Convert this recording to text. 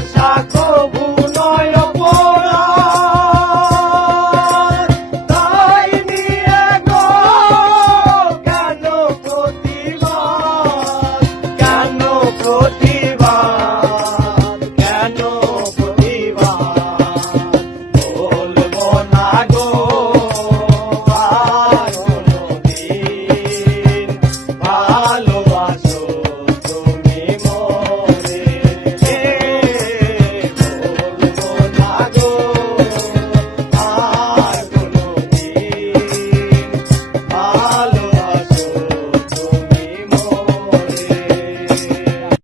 shock.